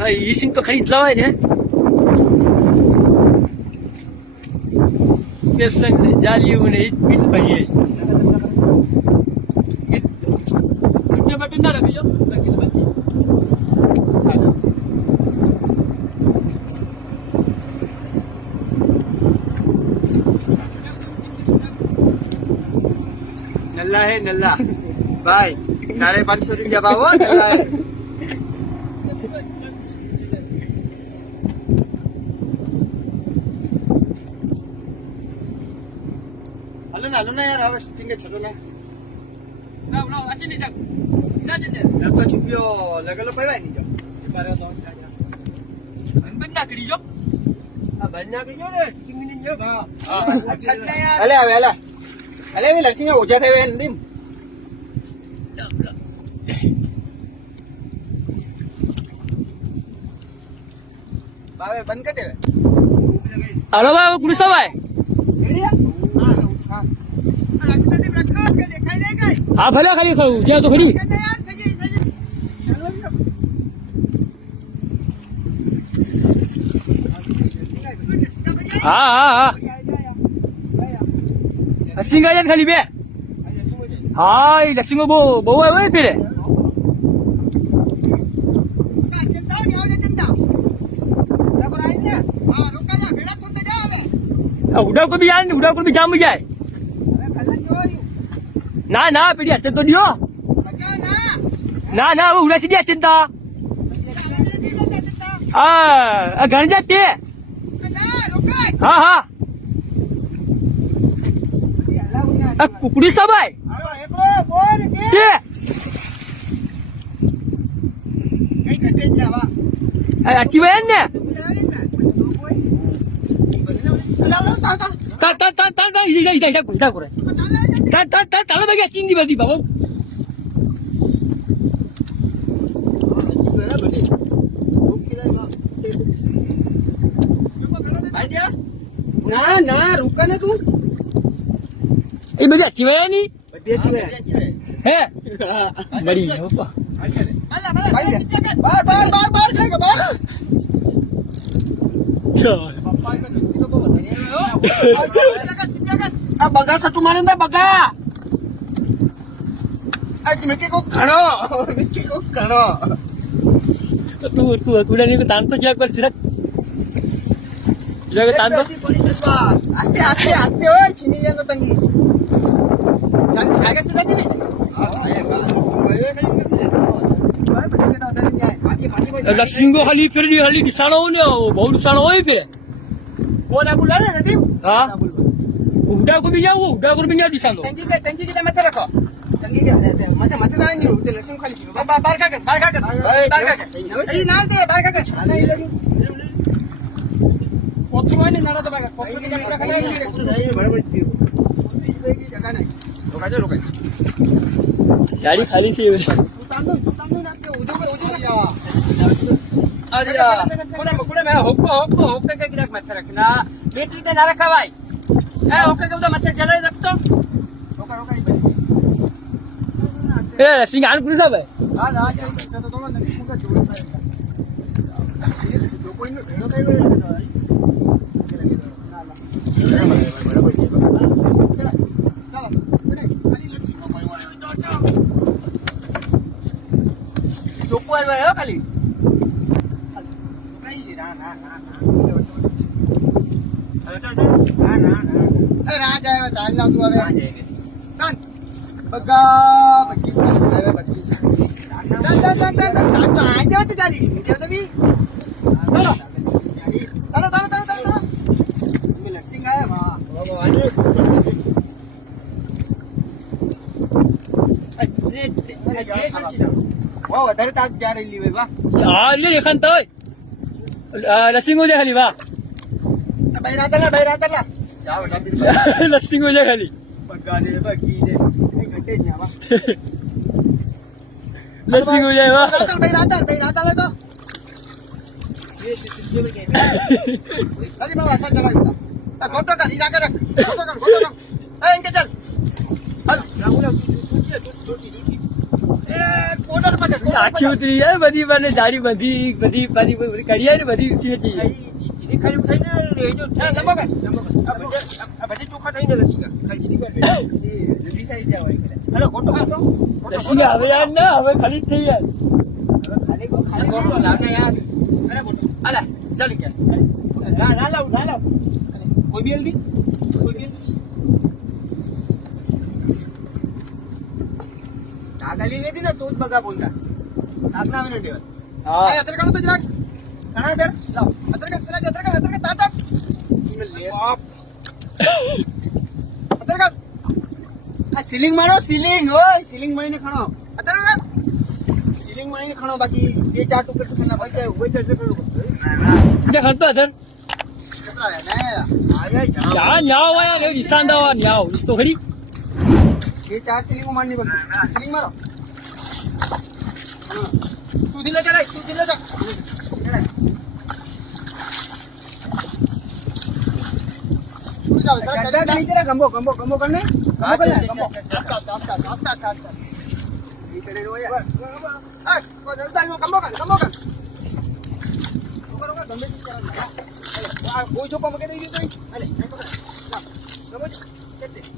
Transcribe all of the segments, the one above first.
એ સિંગ તો ખરીદ લાવાય ને કેસંગ ને જાલિયું ને પીટ ભરીએ બટન ના રાખજો બાકી તો બાકી नल्ला है नल्ला भाई 550 रुपया भाव हो नल्ला है हलो ना यार હવે શૂટિંગ ચલો ના ના વાંચી નહીં તક ના જતે લગતો છુપ્યો લગેલો પૈવાય નહીં જો મારે તો બંધ ના કરી જો આ બંધ ના કરી જો ને શૂટિંગ ની જો હા અચ્છા ના યાર અલે હવે અલે વે લરસિંહ ઓજા થાય વે નદીમ બાવે બંધ કરી દે હાલો ભાઈ ગુરુસાભાઈ હા ભલે ખાલી ખરું જ્યાં તો ખરી હા હા હા સિંગ આયા ખાલી બે હા એ લક્ષિંગો બહુ આવે ફેરે ઉડા કો ભી જામ જાય ના ના પેલી અચન તો દિયો ના ઉડા સીધી અચનતા હા ગણજા તે હા કુકડી સબાઈ અચ્છી ભાઈ ને તાલા બગી ચિંદી બધી બાબુ ના રૂકા ને તું એ બધી અચ્છી ભાઈ ની બધી અચ્છી ભાઈ હે બડી બાપા બાર ખાય બાર આ બગા સટુ મારે ને બગા આજ મેકે કો ઘણો તું ની તાન તો જ્યાં પર સિરક જગત તાન તો આસ્તે ઓય છીની લે તો તંગી જાની ખાગે સિલા કે નહીં લક્ષિંગો ખાલી ફેરી ખાલી દિશાણો ને બહુ દિશાણો હોય ફેરે બોલા બોલા ને નદીમ हाँ उड़ा को भी जाओ दिशा दो टंकी के मत रखो टंकी के मत ना नहीं उते लहसुन खाली बाहर का अरे ना दे बाहर का नहीं लगी ओथवा ने नाला तो बाहर कोई जगह नहीं बराबर की जगह नहीं रोका गाड़ी खाली थी तांदो ना के उधर जावा अरे कोड़े में होको के गिरक मत रखना बैटरी ते ना रखा भाई ए होके के उधर मत जलाए रखतो रोका ए सिंह आन पुलिस साहब हां तो नहीं मुका जोड़ जो कोई ने भेड़ो कई ચોખ્ખું આવ્યો ખાલી રાજ આવ્યો ચાલ ના તું હવે બગા બગી આવ્યો બગી આઈ જાવ તો ચાલી નીચે તો બી ચાલો લસિંગ આયા વાહ વધારે તાક જા રહી લી વાહ हाँ ले देखन तो लसिंग हो जाए खाली वाह બૈરા તલા જાવ ના लसिंग हो जाए खाली બગા દે બગી દે ઘંટે જ ના लसिंग हो जाए वाह બૈરા તલા તો ये सिस्टम में क्या अरे बाबा ऐसा चला गया फोटो का सीधा कर फोटो कर ए इनके चल हल राहुल छोटी ए फोटो पर આખી ઉતરી હે બધી મને જાડી બધી બધી બધી બધી કડિયા ને બધી સીધી જીની ખાલી ઉઠાઈને લેજો લંબો કર આ બજે ચોખા થઈને લસી ખાલી જીની કર જલ્દી સાઈ જાવ હેલો ગોટો લસી હવે યાર ના હવે ખાલી થઈ યાર ખાલી ગોટો લાગે યાર અરે ગોટો આલા ચાલ કે ના લાવ કોઈ બી હલ્દી ગાલી લેતી ને તો જ બગા બોલતા નાગના વિનંતી હોય હા અત્યારે કામ તો જરાક ઘણા દર લાવ અત્યારે તાતા લે બાપ અત્યારે આ સીલિંગ મારો સીલિંગ ઓય સીલિંગ મારીને ખણો અત્યારે સીલિંગ મારીને ખણો બાકી બે ચાર ટુકડા ના ભાઈ જાય ઉભો છે કરું જે ખતો ધન જા ન્યાવ આયા રે નિશાન દાવા ન્યાવ તો ખરી ये चार सीलिंग मारनी पड़ती सीलिंग मारो तू दिले जा गंबो करने गंबो ये करे रो यार गंबो कर वो जो पम के दे तो अरे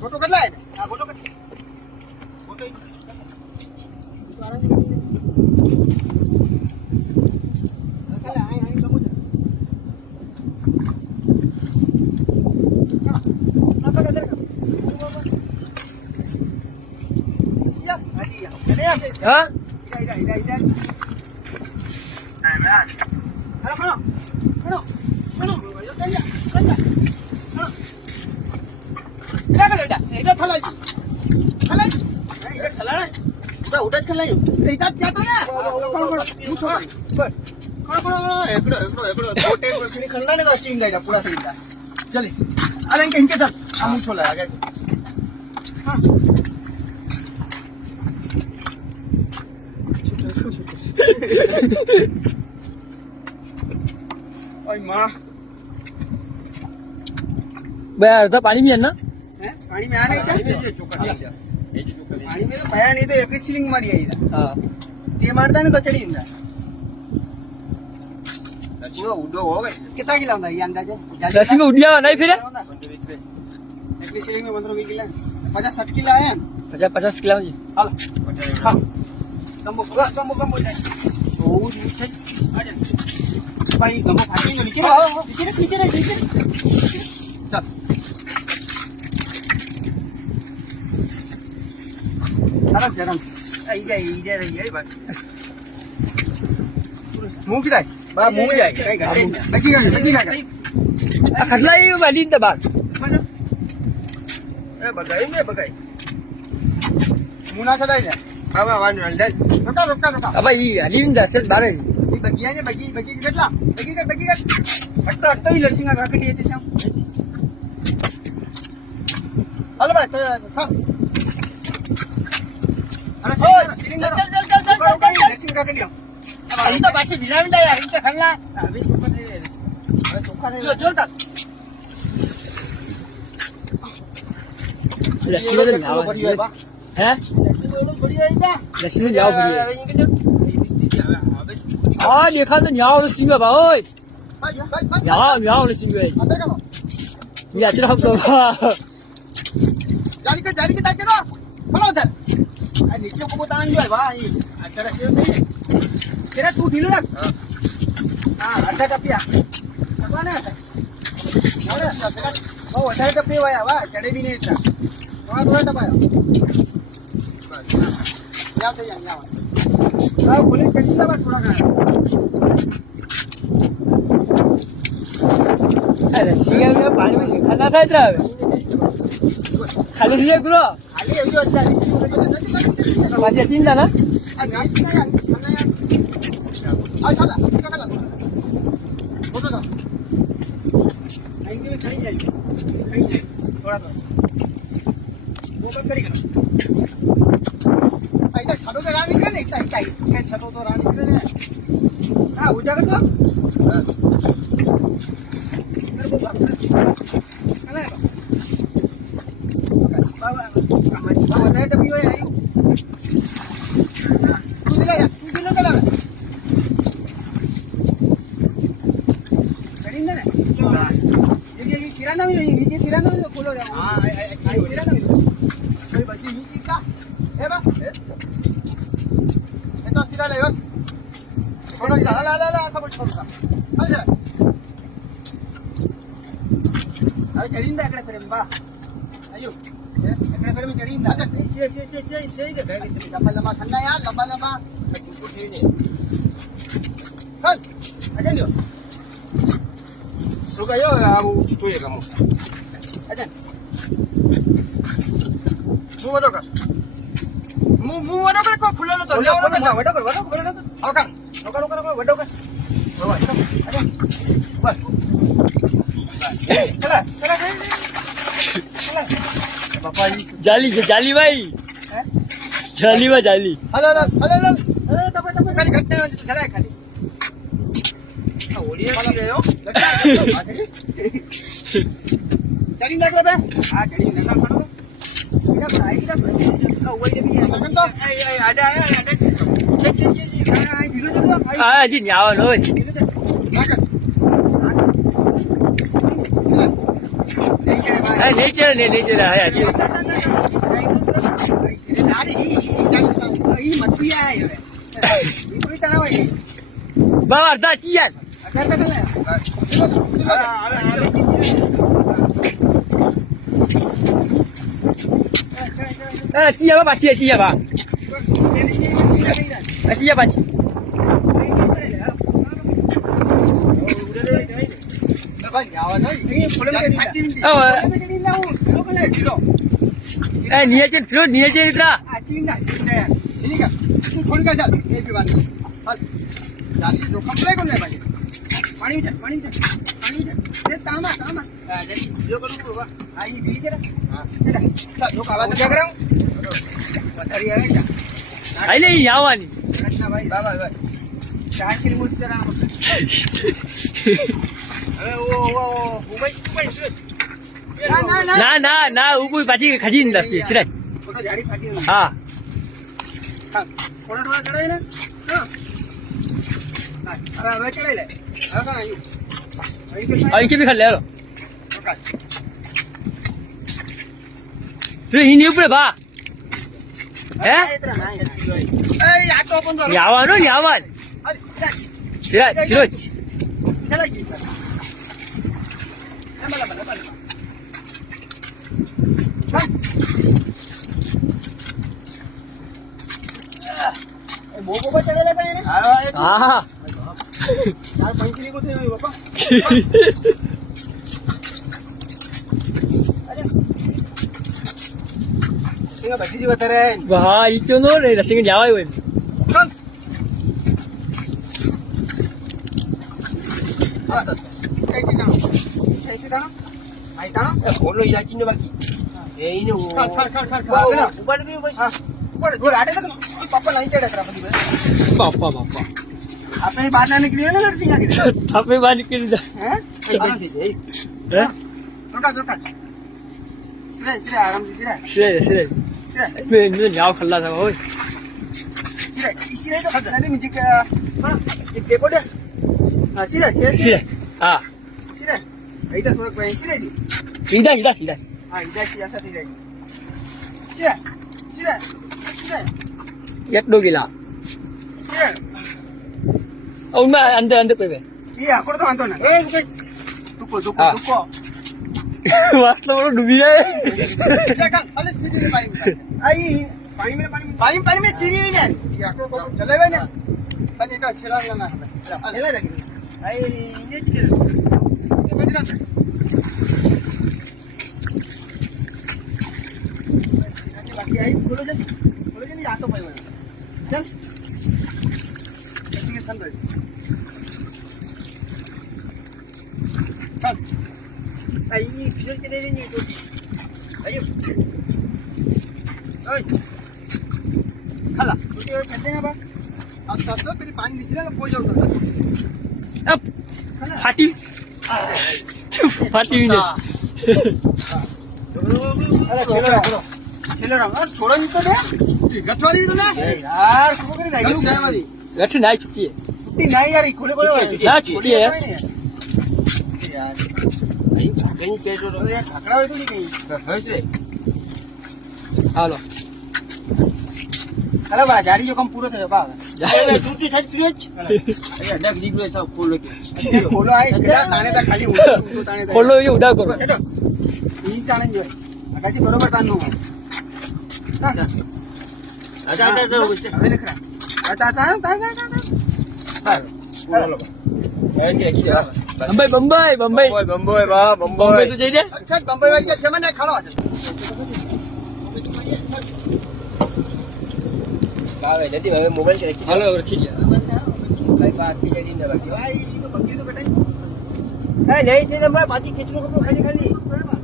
फोटो कर लाए हां फोटो कर હા उठाच खाल्ला इथाच जातो ना खल्ला नाही चिंग जायचा पुढा सांगितला चले अरे इनके चल आम्ही छोला ओय मां બે અડધા પાણી में ना पानी में आ नहीं था पानी में तो भया नहीं तो एक सीलिंग मारी आई था હા ते मारता नहीं तो चढ़ी इंदा रसिंगो उडो हो गए कितना किलो होता ये अंदाजे રસી ઉડ્યા નહીં ફિરે एक सीलिंग में 15 किलो 50-60 किलो आया 50 કિલો जी हालो हां कम्बो जाए तो उठे आ जा भाई कम्बो फाटी नो नीचे चल जरा ये बस मुंह की बा मुंह जाए बगी આ ખટલા એ વાલી ને બાર ए बगाई मुंह ना चढ़ाई जा बाबा वान ले रोका હવે ઈ હાલી ને દસે બાર ये बगिया ने बगी કેટલા बगी कर अट्टा ही लड़सिंगा काकड़ी येते श्याम हल भाई था अरे सीलिंग चल लड़सिंग काकड़ी अभी तो पाछे भिरावी दे यार इनके खल्ला अभी चोखा दे जोर कर રસી ને લાવ હે રસી ને લાવ ભરી આ દેખા તો ન્યાવ રસી ગયો ભાઈ ન્યાવ રસી ગયો ये अच्छा हम तो जारी के ताके ना फलो उधर आ नीचे को बतान जो है भाई तेरा से तेरा तू ढीलो रख हां आधा टपिया टपाने वो आधा टपिया वाया वा चढ़े भी नहीं इतना थोड़ा टपाया या तो या हां बोले कटिला बा थोड़ा का अरे सीएम में पानी में खाना था इतना खाली दिए गुरु खाली अभी अच्छा बाजी चिंता ना आ चला फोटो का आएंगे में खड़ी जाएगी थोड़ा तो वो कब करेगा ऐसा छतो तो रानी करे नहीं ऐसा ये छतो तो रानी करे हां उजागर तो मेरे को बाबा बाबा बाबा टपी होया तू दिला નો ખોલો રે હા કઈ બધી ની સીતા હે બા એ તો સીધા લેવલ છોડો લા સબ છોડો હાલ જરા હવે ચડીને એકડે ફરે બા આયો એકડે ફરે ચડીને ના સે લંબા લંબા ઠંડા યાર લંબા લંબા ઠીક થઈને ચાલ આજે લ્યો તો ગયો આવું જોઈએ કામ આજે હું વડો કર હું વડો કર કો ખુલ્લેલો તો વડો કર આવકા વડો કર આજે ચલા બાપા જાલી છે જાલી ભાઈ જાલી માં જાલી હલો ટપા ખાલી ઘટના હોય તો ચલાય ખાલી આ ઓડિયા ગયો ચડી નાખ બે હા ચડી નાખ પડો એના પર આઈ ના આ ઓય બી નકન તો આડા આ હજી ન્યાવાનો હોય નહીં ચડે નહીં ચડે હા હજી બાબા અડધા ચિયાર ચિયા બા ચિયા બા ચિયા પાછી નીચે ફ્લો નીચે ઇતરા આઈ લે આવવાની ના ઉભું પાછી ખજી નથી સિરાજ હા થોડા ચડાય ને હવે ચડાય લે અહીં કે બી ખાલી લેરો તું હિની ઉપર ભા હે આવવાનું ને આવવાનું સિરાજ સિરોજ હા હા ઈચો નો રે રસિંગ જવાય હોય બાપા બાપા આપણે બહાર ના નીકળી ને નરસિંહ આપણે બહાર નીકળી જા સિરાજ મેં ન્યાવ ખલ્લા થવા હોય સિરાજ હા સીધા એટલો ગીલા અંદર પે વાસ્તવ ડૂબી જાય पानी में सीढ़ी नहीं है चलेगा ना पानी का छिला लेना ले ले आई ये बाकी आई खोलो जा नहीं आता भाई चल ऐसे सन रही चल आई फिर के ले नहीं तो आइयो ओए खाला उसे कहते हैं बा अब सब तो फिर पानी नीचे ना पहुंच जाओ अब फाटी नहीं अरे खेलो रहा छोड़ो नहीं तो दे गठवारी तो ना यार कब करे ना यू हमारी गठ नहीं छुट्टी है छुट्टी नहीं यार खोले खोले ना छुट्टी है यार કઈ કેજો તો યાર ઠાકરા હોય તો નહીં કઈ હશે હાલો અરે બા જાડી જો કામ પૂરો થયો બા હવે તૂટી થઈ ગયો જ અરે ડગ દીકરો સબ ફોલો કે ફોલો આય તાણે તા ખાલી ઊંધો તાણે ખોલો એ ઉડા કરો ઈ તાણે જો આકાશી બરોબર તાણનું અચ્છા હવે નખરા તા બંબઈ બા બંબઈ તો જઈ દે અચ્છા બંબઈ વાળી કે મને ખાલો કાવે નથી હવે મોબાઈલ છે હાલો હવે ઠીક છે ભાઈ બાત થી જડી ને બાકી ભાઈ તો બગડી તો કટાઈ એ નહીં છે ને ભાઈ પાછી ખેંચલો કપડો ખાલી